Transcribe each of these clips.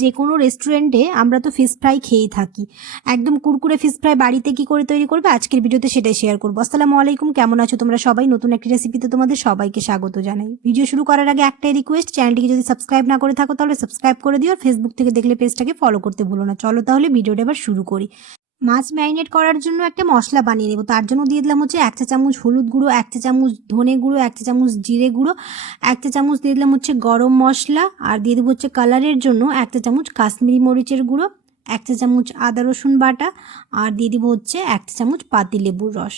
যে কোনো রেস্টুরেন্টে আমরা তো ফিশ ফ্রাই খেয়েই থাকি। একদম কুরকুরে ফিশ ফ্রাই বাড়িতে কি করে তৈরি করবে আজকের ভিডিওতে সেটাই শেয়ার করবো। আসসালামু আলাইকুম, কেমন আছো তোমরা সবাই? নতুন একটি রেসিপিতে তোমাদের সবাইকে স্বাগত জানাই। ভিডিও শুরু করার আগে একটাই রিকোয়েস্ট, চ্যানেলটিকে যদি সাবস্ক্রাইব না করে থাকো তাহলে সাবস্ক্রাইব করে দিও, আর ফেসবুক থেকে দেখলে পেজটাকে ফলো করতে ভুলো না। চলো তাহলে ভিডিওটা এবার শুরু করি। মাছ ম্যারিনেট করার জন্য একটা মশলা বানিয়ে নেব। তার জন্য দিয়ে দিলাম হচ্ছে 1 চা চামচ হলুদ গুঁড়ো, 1 চা চামচ ধনে গুঁড়ো, 1 চা চামচ জিরে গুঁড়ো, 1 চা চামচ দিয়ে দিলাম হচ্ছে গরম মশলা, আর দিয়ে দেবো হচ্ছে কালারের জন্য 1 চা চামচ কাশ্মীরি মরিচের গুঁড়ো, 1 চা চামচ আদা রসুন বাটা, আর দিয়ে দিব হচ্ছে 1 চা চামচ পাতিলেবুর রস।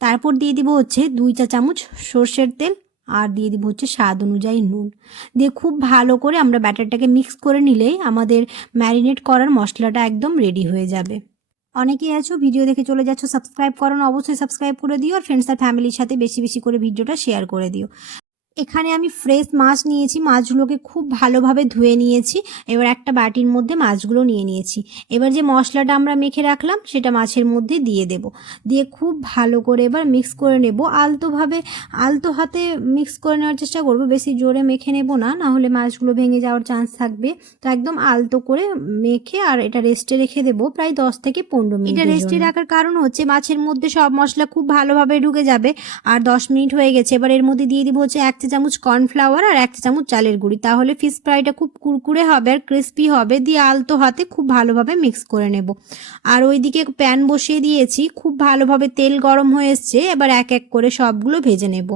তারপর দিয়ে দিব হচ্ছে 2 চা চামচ সর্ষের তেল, আর দিয়ে দিব হচ্ছে স্বাদ অনুযায়ী নুন। দিয়ে খুব ভালো করে আমরা ব্যাটারটাকে মিক্স করে নিলেই আমাদের ম্যারিনেট করার মশলাটা একদম রেডি হয়ে যাবে। অনেকেই আছো ভিডিও দেখে চলে যাচ্ছ, সাবস্ক্রাইব করো না, অবশ্যই সাবস্ক্রাইব করে দিও, আর ফ্রেন্ডস আর ফ্যামিলির সাথে বেশি বেশি করে ভিডিওটা শেয়ার করে দিও। এখানে আমি ফ্রেশ মাছ নিয়েছি, মাছগুলোকে খুব ভালোভাবে ধুয়ে নিয়েছি। এবার একটা বাটির মধ্যে মাছগুলো নিয়ে নিয়েছি। এবার যে মশলাটা আমরা মেখে রাখলাম সেটা মাছের মধ্যে দিয়ে দেব। দিয়ে খুব ভালো করে এবার মিক্স করে নেব। আলতো হাতে মিক্স করে নেওয়ার চেষ্টা করব, বেশি জোরে মেখে নেব না, নাহলে মাছগুলো ভেঙে যাওয়ার চান্স থাকবে। তো একদম আলতো করে মেখে আর এটা রেস্টে রেখে দেবো প্রায় 10 থেকে 15 মিনিট। এটা রেস্টে রাখার কারণ হচ্ছে মাছের মধ্যে সব মশলা খুব ভালোভাবে ঢুকে যাবে। আর 10 মিনিট হয়ে গেছে। এবার এর মধ্যে দিয়ে দিব হচ্ছে 1 চা চামচ কর্নফ্লাওয়ার আর 1 চা চামচ চালের গুঁড়ি, তাহলে ফিশ ফ্রাইটা খুব কুরকুরে হবে আর ক্রিস্পি হবে। দিয়ে আলতো হাতে খুব ভালোভাবে মিক্স করে নেব। আর ওইদিকে প্যান বসিয়ে দিয়েছি, খুব ভালোভাবে তেল গরম হয়ে এসছে। এবার এক এক করে সবগুলো ভেজে নেব।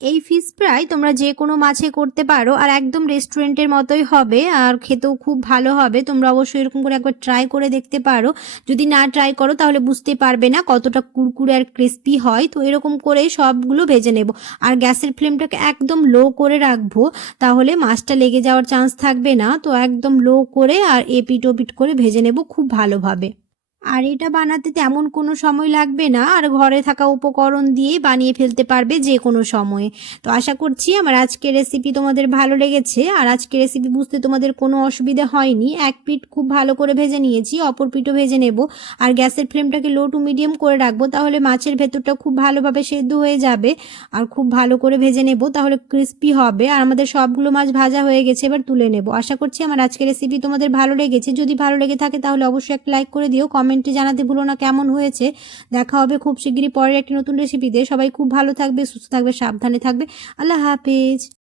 এই ফিশ ফ্রাই তোমরা যে কোনো মাছে করতে পারো, আর একদম রেস্টুরেন্টের মতোই হবে, আর খেতেও খুব ভালো হবে। তোমরা অবশ্যই এরকম করে একবার ট্রাই করে দেখতে পারো। যদি না ট্রাই করো তাহলে বুঝতে পারবে না কতটা কুরকুরে আর ক্রিস্পি হয়। তো এরকম করে সবগুলো ভেজে নেব। আর গ্যাসের ফ্লেমটাকে একদম লো করে রাখবো, তাহলে মাছটা লেগে যাওয়ার চান্স থাকবে না। তো একদম লো করে আর এপিট ওপিট করে ভেজে নেব খুব ভালোভাবে। আর এটা বানাতে তেমন কোনো সময় লাগবে না, আর ঘরে থাকা উপকরণ দিয়েই বানিয়ে ফেলতে পারবে যে কোনো সময়ে। তো আশা করছি আমার আজকের রেসিপি তোমাদের ভালো লেগেছে, আর আজকের রেসিপি বুঝতে তোমাদের কোনো অসুবিধা হয়নি। এক পিঠ খুব ভালো করে ভেজে নিয়েছি, অপর পিঠও ভেজে নেব। আর গ্যাসের ফ্লেমটাকে লো টু মিডিয়াম করে রাখবো, তাহলে মাছের ভেতরটা খুব ভালোভাবে সেদ্ধ হয়ে যাবে। আর খুব ভালো করে ভেজে নেব, তাহলে ক্রিস্পি হবে। আর আমাদের সবগুলো মাছ ভাজা হয়ে গেছে, এবার তুলে নেব। আশা করছি আমার আজকের রেসিপি তোমাদের ভালো লেগেছে। যদি ভালো লেগে থাকে তাহলে অবশ্যই একটা লাইক করে দিও, কমেন্টে জানাতে ভুলো না কেমন হয়েছে। দেখা হবে খুব শিগগিরই পরের একটি নতুন রেসিপিতে। সবাই খুব ভালো থাকবে, সুস্থ থাকবে, সাবধানে থাকবে। আল্লাহ হাফেজ।